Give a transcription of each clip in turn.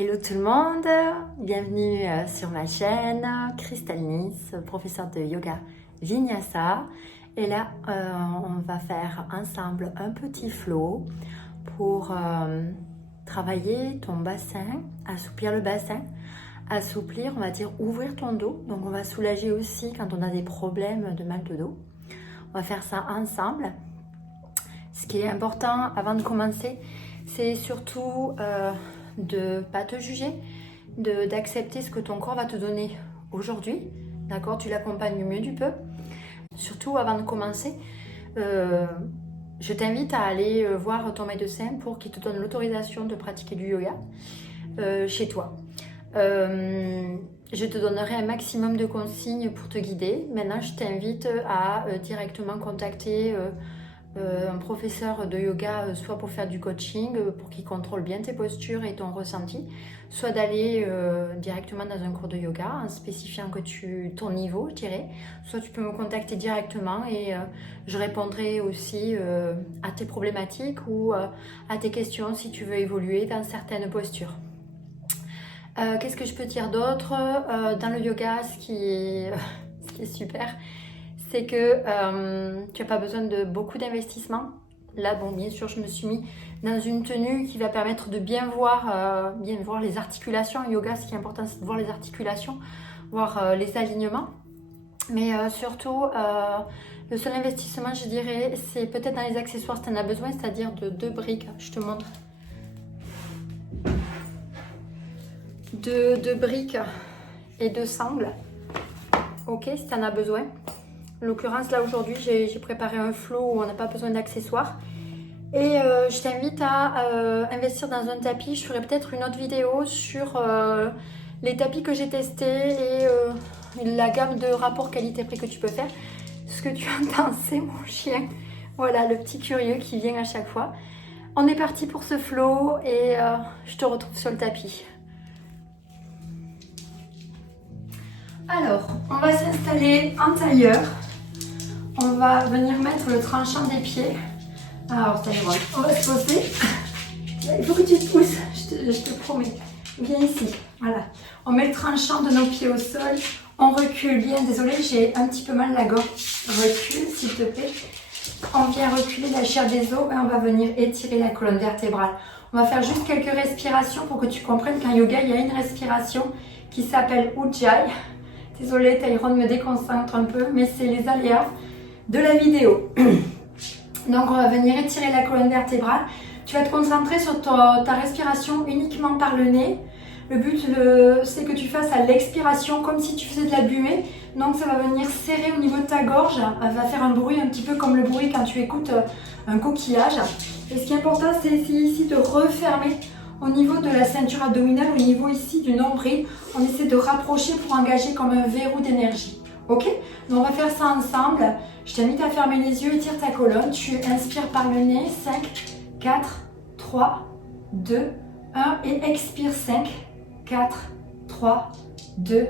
Hello tout le monde, bienvenue sur ma chaîne, Cristal Nice, professeure de yoga Vinyasa. Et là, on va faire ensemble un petit flow pour travailler ton bassin, assouplir le bassin, assouplir, on va dire ouvrir ton dos. Donc on va soulager aussi quand on a des problèmes de mal de dos. On va faire ça ensemble. Ce qui est important avant de commencer, c'est surtout de ne pas te juger, d'accepter ce que ton corps va te donner aujourd'hui. D'accord? Tu l'accompagnes mieux du peu. Surtout avant de commencer, je t'invite à aller voir ton médecin pour qu'il te donne l'autorisation de pratiquer du yoga chez toi. Je te donnerai un maximum de consignes pour te guider. Maintenant, je t'invite à directement contacter un professeur de yoga, soit pour faire du coaching, pour qu'il contrôle bien tes postures et ton ressenti, soit d'aller directement dans un cours de yoga en spécifiant que ton niveau, je dirais. Soit tu peux me contacter directement et je répondrai aussi à tes problématiques ou à tes questions si tu veux évoluer dans certaines postures. Qu'est-ce que je peux dire d'autre dans le yoga, ce qui est super, c'est que tu n'as pas besoin de beaucoup d'investissement. Là, bon, bien sûr, je me suis mis dans une tenue qui va permettre de bien voir les articulations. En yoga, ce qui est important, c'est de voir les articulations, voir les alignements. Mais surtout, le seul investissement, je dirais, c'est peut-être dans les accessoires si tu en as besoin, c'est-à-dire de 2 briques. Je te montre. De briques et 2 sangles. Ok, si tu en as besoin. En l'occurrence, là aujourd'hui, j'ai préparé un flow où on n'a pas besoin d'accessoires. Et je t'invite à investir dans un tapis. Je ferai peut-être une autre vidéo sur les tapis que j'ai testés et la gamme de rapport qualité-prix que tu peux faire. Ce que tu entends, c'est mon chien. Voilà, le petit curieux qui vient à chaque fois. On est parti pour ce flow et je te retrouve sur le tapis. Alors, on va s'installer en tailleur. On va venir mettre le tranchant des pieds. Alors, on va se poser. Il faut que tu te pousses, je te promets. Viens ici. Voilà. On met le tranchant de nos pieds au sol. On recule bien. Désolée, j'ai un petit peu mal à la gorge. Recule, s'il te plaît. On vient reculer la chair des os et on va venir étirer la colonne vertébrale. On va faire juste quelques respirations pour que tu comprennes qu'en yoga, il y a une respiration qui s'appelle Ujjayi. Désolée, Tyrone me déconcentre un peu, mais c'est les aléas de la vidéo. Donc on va venir étirer la colonne vertébrale. Tu vas te concentrer sur ta respiration uniquement par le nez. Le but c'est que tu fasses à l'expiration comme si tu faisais de la buée. Donc ça va venir serrer au niveau de ta gorge. Elle va faire un bruit un petit peu comme le bruit quand tu écoutes un coquillage. Et ce qui est important, c'est ici de refermer au niveau de la ceinture abdominale, au niveau ici du nombril. On essaie de rapprocher pour engager comme un verrou d'énergie. Ok? Donc on va faire ça ensemble. Je t'invite à fermer les yeux, étire ta colonne. Tu inspires par le nez. 5, 4, 3, 2, 1. Et expire. 5, 4, 3, 2,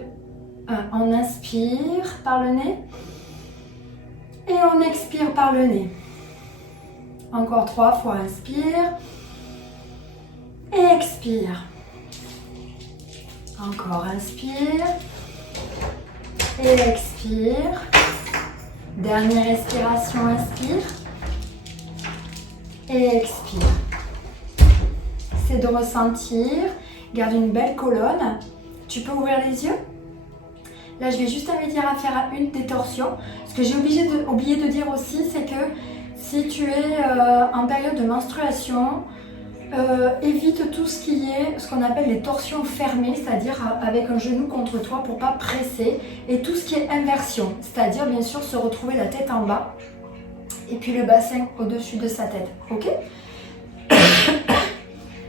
1. On inspire par le nez. Et on expire par le nez. Encore 3 fois. Inspire. Et expire. Encore inspire. Et expire. Dernière respiration, inspire. Et expire. C'est de ressentir. Garde une belle colonne. Tu peux ouvrir les yeux. Là, je vais juste t'inviter à faire une détorsion. Ce que j'ai oublié de dire aussi, c'est que si tu es en période de menstruation, évite tout ce qui est ce qu'on appelle les torsions fermées, c'est-à-dire avec un genou contre toi pour pas presser, et tout ce qui est inversion, c'est-à-dire bien sûr se retrouver la tête en bas et puis le bassin au-dessus de sa tête, ok?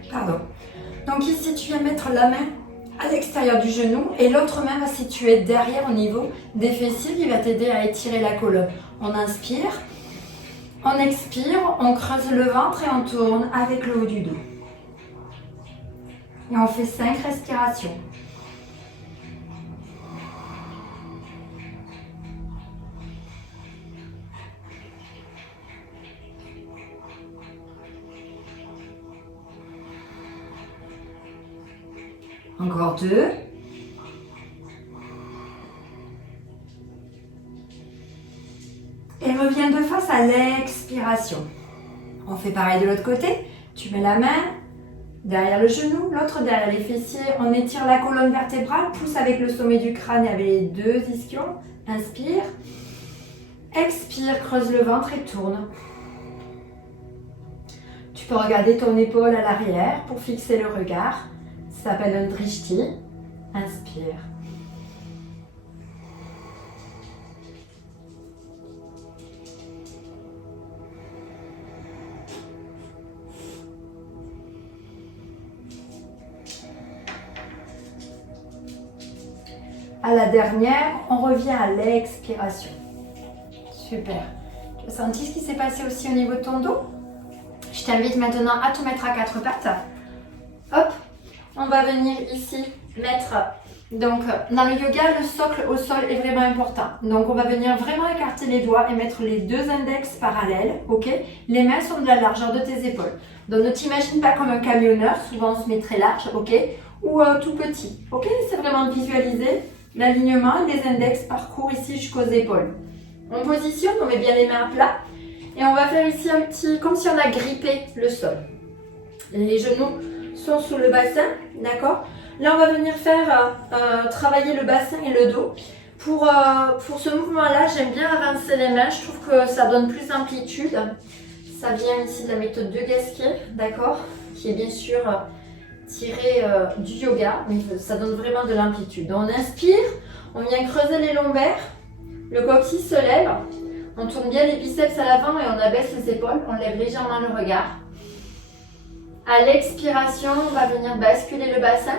Pardon. Donc ici tu viens mettre la main à l'extérieur du genou et l'autre main va se situer derrière au niveau des fessiers qui va t'aider à étirer la colonne. On inspire. On expire, on creuse le ventre et on tourne avec le haut du dos. Et on fait 5 respirations. Encore 2. Et reviens de face à l'expiration. On fait pareil de l'autre côté. Tu mets la main derrière le genou, l'autre derrière les fessiers. On étire la colonne vertébrale, pousse avec le sommet du crâne et avec les 2 ischions. Inspire. Expire, creuse le ventre et tourne. Tu peux regarder ton épaule à l'arrière pour fixer le regard. Ça s'appelle un drishti. Inspire. À la dernière, on revient à l'expiration. Super. Tu as senti ce qui s'est passé aussi au niveau de ton dos? Je t'invite maintenant à te mettre à 4 pattes. Hop, on va venir ici mettre, donc dans le yoga, le socle au sol est vraiment important. Donc on va venir vraiment écarter les doigts et mettre les 2 index parallèles, ok? Les mains sont de la largeur de tes épaules. Donc ne t'imagine pas comme un camionneur, souvent on se met très large, ok? Ou tout petit, ok? C'est vraiment de visualiser l'alignement des index parcourent ici jusqu'aux épaules. On positionne, on met bien les mains à plat. Et on va faire ici un petit, comme si on a grippé le sol. Les genoux sont sous le bassin, d'accord? Là, on va venir faire travailler le bassin et le dos. Pour ce mouvement-là, j'aime bien avancer les mains. Je trouve que ça donne plus d'amplitude. Ça vient ici de la méthode de Gasquet, d'accord? Qui est bien sûr tirée du yoga, mais ça donne vraiment de l'amplitude. On inspire, on vient creuser les lombaires, le coccyx se lève. On tourne bien les biceps à l'avant et on abaisse les épaules. On lève légèrement le regard. À l'expiration, on va venir basculer le bassin.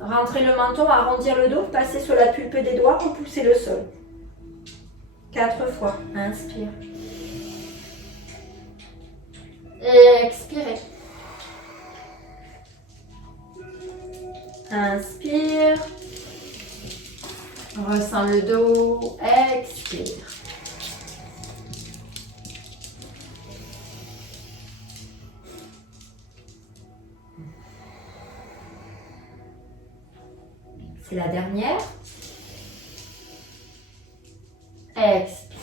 Rentrer le menton, arrondir le dos, passer sur la pulpe des doigts, repousser le sol. 4 fois. Inspire. Et expirez. Inspire. Ressens le dos. Expire. C'est la dernière. Expire.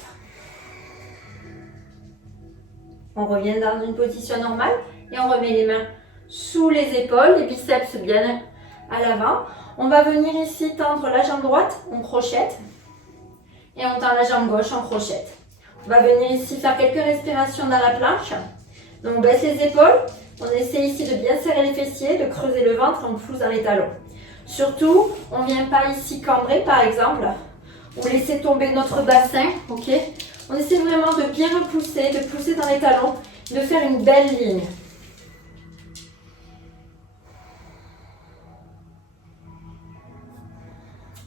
On revient dans une position normale et on remet les mains sous les épaules, les biceps bien à l'avant. On va venir ici tendre la jambe droite, on crochette. Et on tend la jambe gauche, on crochette. On va venir ici faire quelques respirations dans la planche. Donc on baisse les épaules. On essaie ici de bien serrer les fessiers, de creuser le ventre, on pousse dans les talons. Surtout, on ne vient pas ici cambrer par exemple, ou laisser tomber notre bassin, ok? On essaie vraiment de bien repousser, de pousser dans les talons, de faire une belle ligne.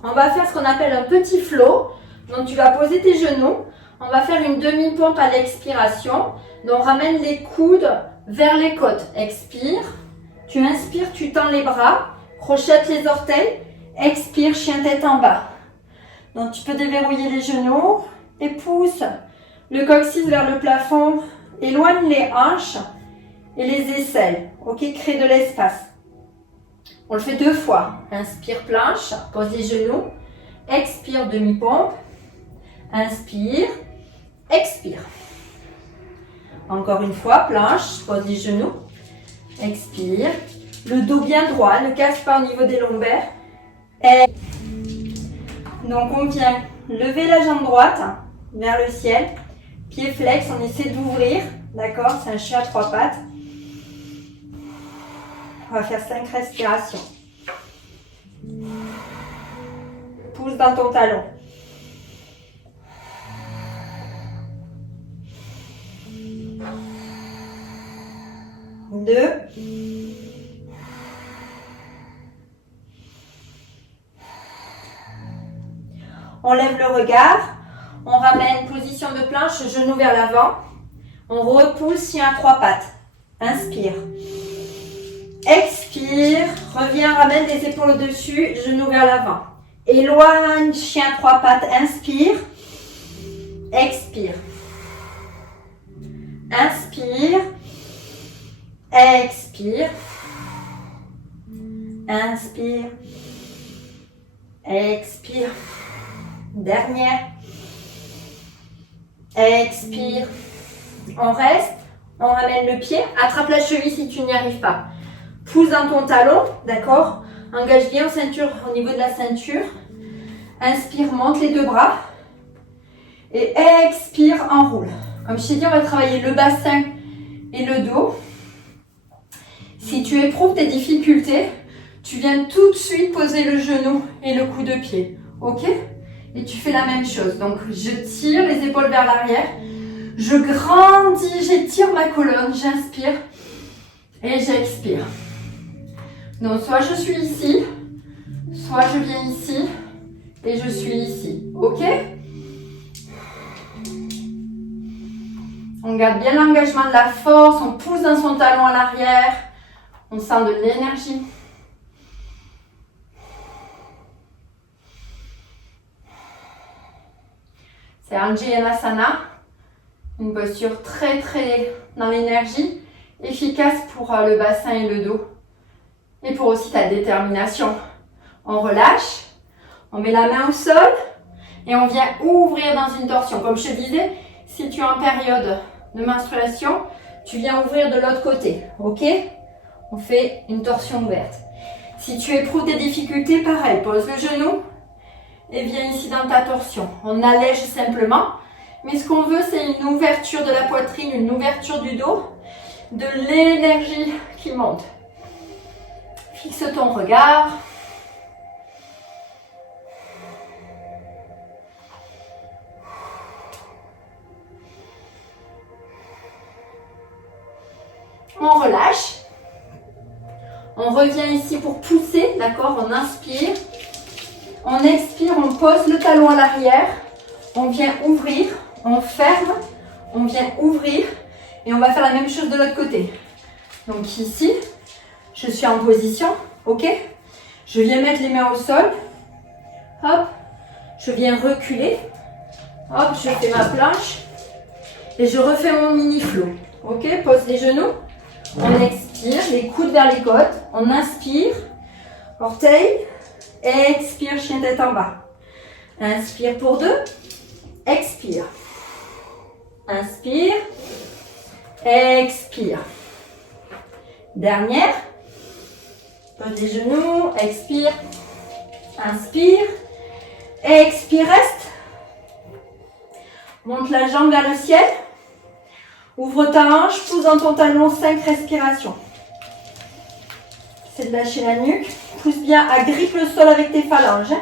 On va faire ce qu'on appelle un petit flow. Donc tu vas poser tes genoux, on va faire une demi-pompe à l'expiration. Donc ramène les coudes vers les côtes, expire, tu inspires, tu tends les bras. Crochette les orteils, expire, chien tête en bas. Donc tu peux déverrouiller les genoux et pousse le coccyx vers le plafond, éloigne les hanches et les aisselles, ok, crée de l'espace. On le fait 2 fois, inspire planche, pose les genoux, expire demi-pompe, inspire, expire. Encore une fois, planche, pose les genoux, expire. Le dos bien droit, ne casse pas au niveau des lombaires. Et donc on vient lever la jambe droite vers le ciel. Pied flex, on essaie d'ouvrir. D'accord? C'est un chien à 3 pattes. On va faire 5 respirations. Pousse dans ton talon. Deux. On lève le regard, on ramène position de planche, genou vers l'avant. On repousse, chien à 3 pattes. Inspire. Expire, reviens, ramène les épaules au-dessus, genou vers l'avant. Éloigne, chien à 3 pattes. Inspire. Expire. Inspire. Expire. Inspire. Expire. Dernière. Expire. On reste. On ramène le pied. Attrape la cheville si tu n'y arrives pas. Pousse dans ton talon. D'accord? Engage bien au niveau de la ceinture. Inspire, monte les deux bras. Et expire, enroule. Comme je t'ai dit, on va travailler le bassin et le dos. Si tu éprouves des difficultés, tu viens tout de suite poser le genou et le coup de pied. Ok? Et tu fais la même chose. Donc, je tire les épaules vers l'arrière. Je grandis, j'étire ma colonne. J'inspire et j'expire. Donc, soit je suis ici, soit je viens ici et je suis ici. Ok? On garde bien l'engagement de la force. On pousse dans son talon à l'arrière. On sent de l'énergie. C'est Anjaneyasana, une posture très dans l'énergie, efficace pour le bassin et le dos. Et pour aussi ta détermination. On relâche, on met la main au sol et on vient ouvrir dans une torsion. Comme je te disais, si tu es en période de menstruation, tu viens ouvrir de l'autre côté. Ok? On fait une torsion ouverte. Si tu éprouves des difficultés, pareil, pose le genou et viens ici dans ta torsion. On allège simplement, mais ce qu'on veut, c'est une ouverture de la poitrine, une ouverture du dos, de l'énergie qui monte. Fixe ton regard. On relâche. On revient ici pour pousser, d'accord? On inspire. On expire, on pose le talon à l'arrière. On vient ouvrir, on ferme, on vient ouvrir. Et on va faire la même chose de l'autre côté. Donc ici, je suis en position, ok? Je viens mettre les mains au sol. Hop, je viens reculer. Hop, je fais ma planche. Et je refais mon mini flow. Ok, pose les genoux. On expire, les coudes vers les côtes. On inspire, orteil. Expire, chien tête en bas. Inspire pour 2. Expire. Inspire. Expire. Dernière. Pose les genoux. Expire. Inspire. Expire, reste. Monte la jambe vers le ciel. Ouvre ta hanche, pousse dans ton talon, 5 respirations. C'est de lâcher la nuque. Pousse bien, agrippe le sol avec tes phalanges.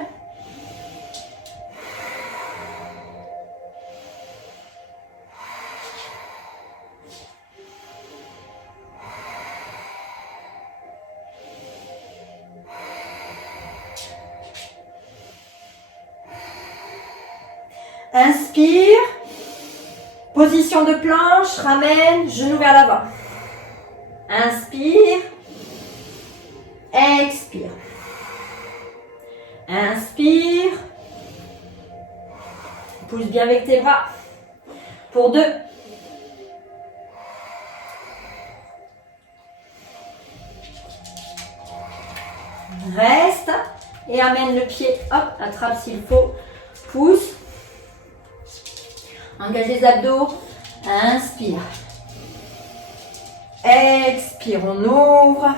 Inspire. Position de planche, ramène, genou vers l'avant. Inspire. Expire. Inspire. Pousse bien avec tes bras. Pour 2. Reste. Et amène le pied. Hop, attrape s'il faut. Pousse. Engage les abdos. Inspire. Expire. On ouvre.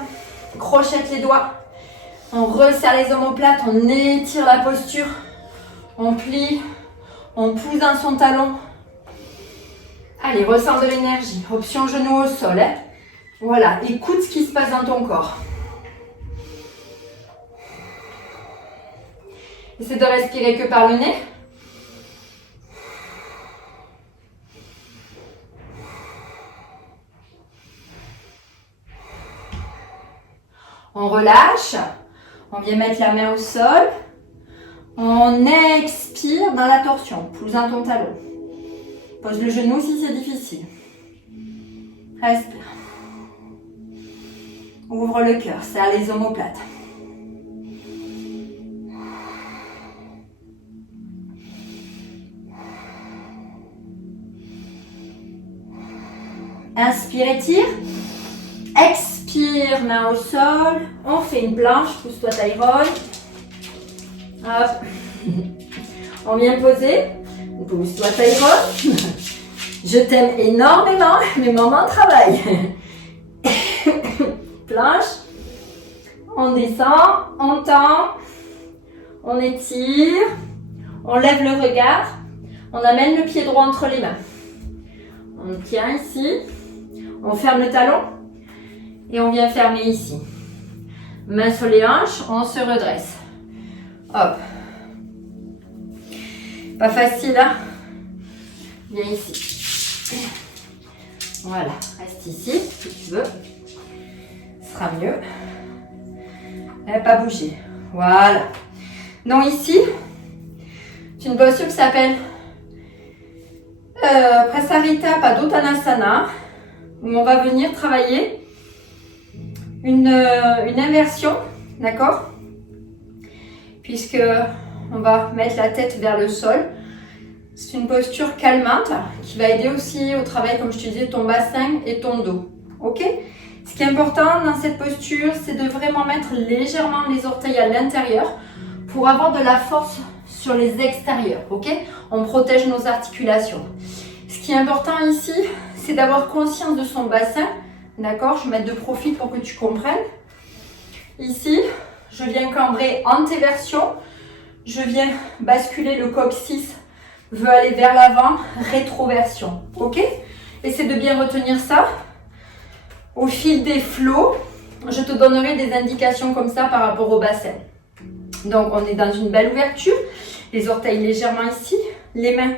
Crochette les doigts. On resserre les omoplates. On étire la posture. On plie. On pousse dans son talon. Allez, ressens de l'énergie. Option genou au sol. Hein. Voilà. Écoute ce qui se passe dans ton corps. Essaie de respirer que par le nez. On relâche, on vient mettre la main au sol, on expire dans la torsion, pousse dans ton talon. Pose le genou si c'est difficile. Respire. Ouvre le cœur, serre les omoplates. Inspire, étire. Expire. expire, main au sol. On fait une planche. Pousse-toi Tyrone. Hop. On vient poser. Pousse-toi Tyrone. Je t'aime énormément, mais maman travaille. Planche. On descend, on tend, on étire, on lève le regard, on amène le pied droit entre les mains. On tient ici, on ferme le talon et on vient fermer ici. Main sur les hanches, on se redresse. Hop. Pas facile, hein? Viens ici. Voilà, reste ici si tu veux. Ce sera mieux. Pas bouger. Voilà. Donc ici, c'est une posture qui s'appelle Prasarita Padottanasana, où on va venir travailler une inversion, d'accord? Puisque on va mettre la tête vers le sol. C'est une posture calmante qui va aider aussi au travail, comme je te disais, ton bassin et ton dos. Ok? Ce qui est important dans cette posture, c'est de vraiment mettre légèrement les orteils à l'intérieur pour avoir de la force sur les extérieurs. Ok? On protège nos articulations. Ce qui est important ici, c'est d'avoir conscience de son bassin. D'accord? Je vais mettre de profil pour que tu comprennes. Ici, je viens cambrer antéversion. Je viens basculer le coccyx, veut aller vers l'avant, rétroversion. Ok? Essaie de bien retenir ça. Au fil des flots, je te donnerai des indications comme ça par rapport au bassin. Donc, on est dans une belle ouverture. Les orteils légèrement ici. Les mains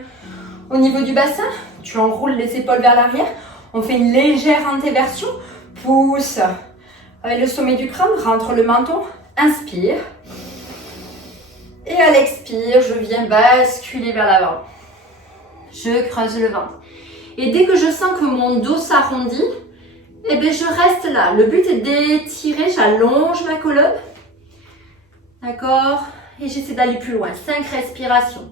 au niveau du bassin. Tu enroules les épaules vers l'arrière. On fait une légère antéversion. Pousse avec le sommet du crâne. Rentre le menton. Inspire. Et à l'expire, je viens basculer vers l'avant. Je creuse le ventre. Et dès que je sens que mon dos s'arrondit, eh bien, je reste là. Le but est d'étirer, j'allonge ma colonne. D'accord? Et j'essaie d'aller plus loin. 5 respirations.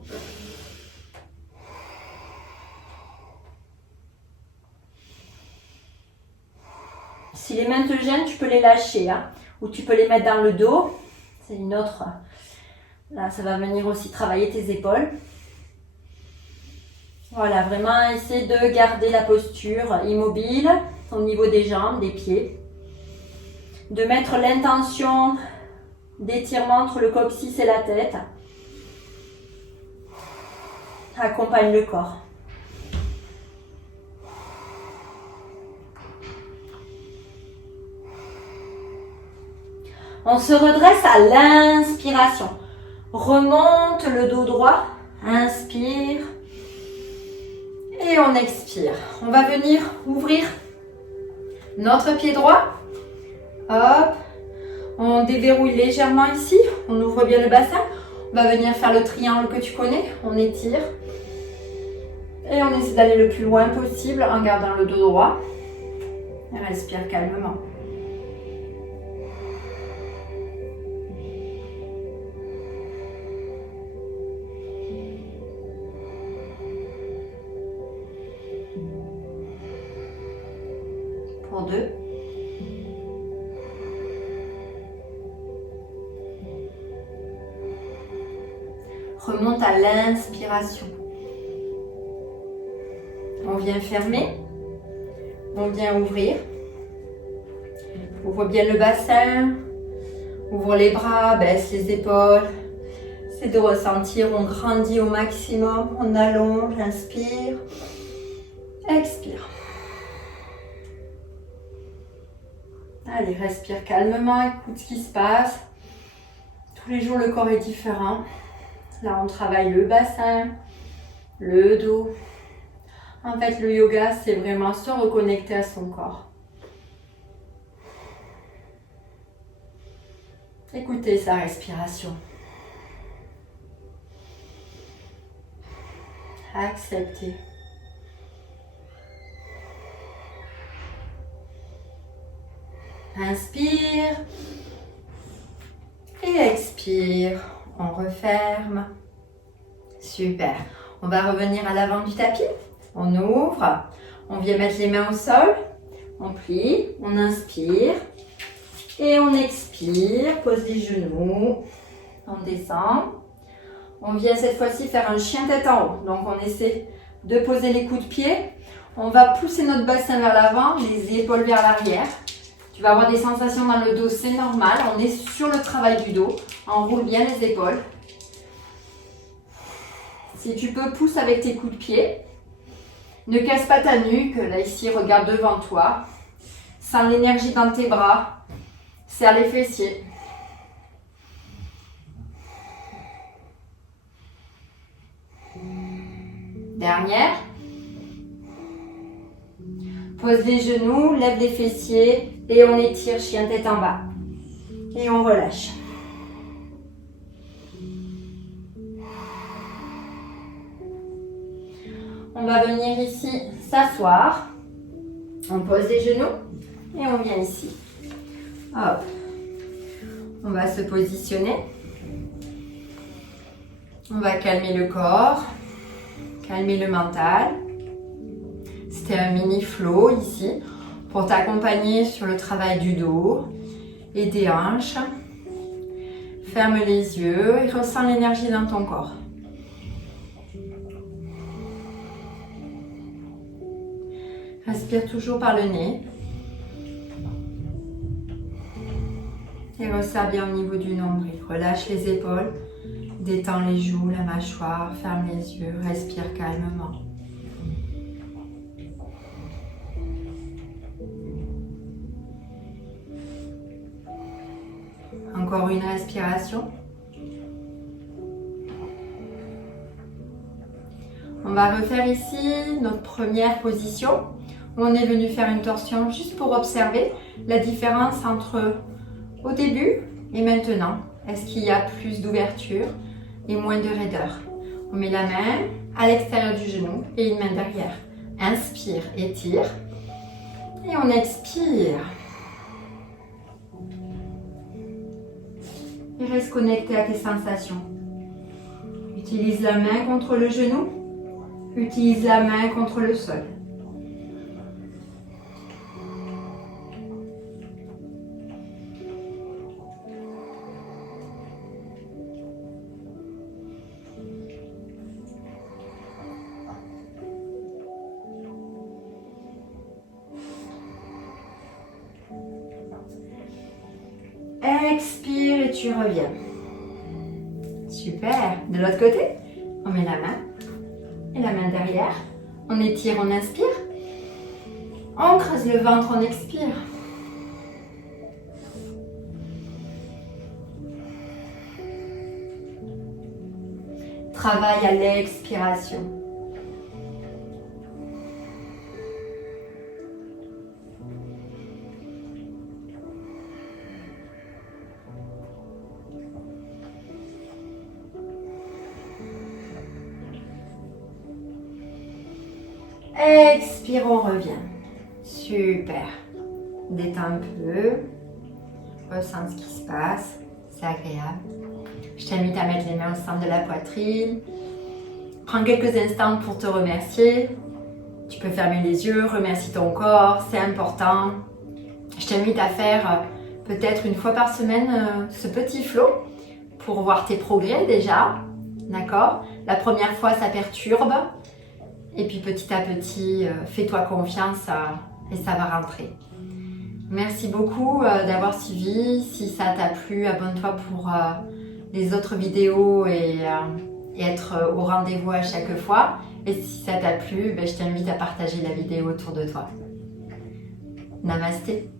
Si les mains te gênent, tu peux les lâcher. Hein? Ou tu peux les mettre dans le dos. C'est une autre. Là, ça va venir aussi travailler tes épaules. Voilà, vraiment essayer de garder la posture immobile au niveau des jambes, des pieds. De mettre l'intention d'étirement entre le coccyx et la tête. Accompagne le corps. On se redresse à l'inspiration. Remonte le dos droit. Inspire. Et on expire. On va venir ouvrir notre pied droit. Hop. On déverrouille légèrement ici. On ouvre bien le bassin. On va venir faire le triangle que tu connais. On étire. Et on essaie d'aller le plus loin possible en gardant le dos droit. Et respire calmement. Pour 2. Remonte à l'inspiration. On vient fermer. On vient ouvrir. Ouvre bien le bassin. Ouvre les bras, baisse les épaules. C'est de ressentir, on grandit au maximum. On allonge, inspire. Expire. Allez, respire calmement, écoute ce qui se passe. Tous les jours, le corps est différent. Là, on travaille le bassin, le dos. En fait, le yoga, c'est vraiment se reconnecter à son corps. Écoutez sa respiration. Acceptez. Inspire et expire. On referme. Super. On va revenir à l'avant du tapis. On ouvre. On vient mettre les mains au sol. On plie. On inspire. Et on expire, pose les genoux, on descend. On vient cette fois-ci faire un chien tête en haut. Donc on essaie de poser les coups de pied. On va pousser notre bassin vers l'avant, les épaules vers l'arrière. Tu vas avoir des sensations dans le dos, c'est normal. On est sur le travail du dos. Enroule bien les épaules. Si tu peux, pousse avec tes coups de pied. Ne casse pas ta nuque. Là, ici, regarde devant toi. Sens l'énergie dans tes bras. Serre les fessiers. Dernière. Pose les genoux, lève les fessiers et on étire chien tête en bas. Et on relâche. On va venir ici s'asseoir. On pose les genoux et on vient ici. Hop. On va se positionner. On va calmer le corps, calmer le mental. C'était un mini flow ici pour t'accompagner sur le travail du dos et des hanches. Ferme les yeux et ressens l'énergie dans ton corps. Respire toujours par le nez. Et resserre bien au niveau du nombril. Relâche les épaules, détends les joues, la mâchoire, ferme les yeux, respire calmement. Encore une respiration. On va refaire ici notre première position. On est venu faire une torsion juste pour observer la différence entre au début et maintenant. Est-ce qu'il y a plus d'ouverture et moins de raideur? On met la main à l'extérieur du genou et une main derrière. Inspire, étire. Et on expire. Et reste connecté à tes sensations. Utilise la main contre le genou. Utilise la main contre le sol. Expire et tu reviens. Super. De l'autre côté, on met la main et la main derrière. On étire, on inspire. On creuse le ventre, on expire. Travaille à l'expiration. Expire, on revient. Super. Détends un peu. Ressens ce qui se passe. C'est agréable. Je t'invite à mettre les mains au centre de la poitrine. Prends quelques instants pour te remercier. Tu peux fermer les yeux, remercie ton corps, c'est important. Je t'invite à faire peut-être une fois par semaine ce petit flow pour voir tes progrès déjà. D'accord? La première fois, ça perturbe. Et puis petit à petit, fais-toi confiance et ça va rentrer. Merci beaucoup d'avoir suivi. Si ça t'a plu, abonne-toi pour les autres vidéos et être au rendez-vous à chaque fois. Et si ça t'a plu, je t'invite à partager la vidéo autour de toi. Namasté.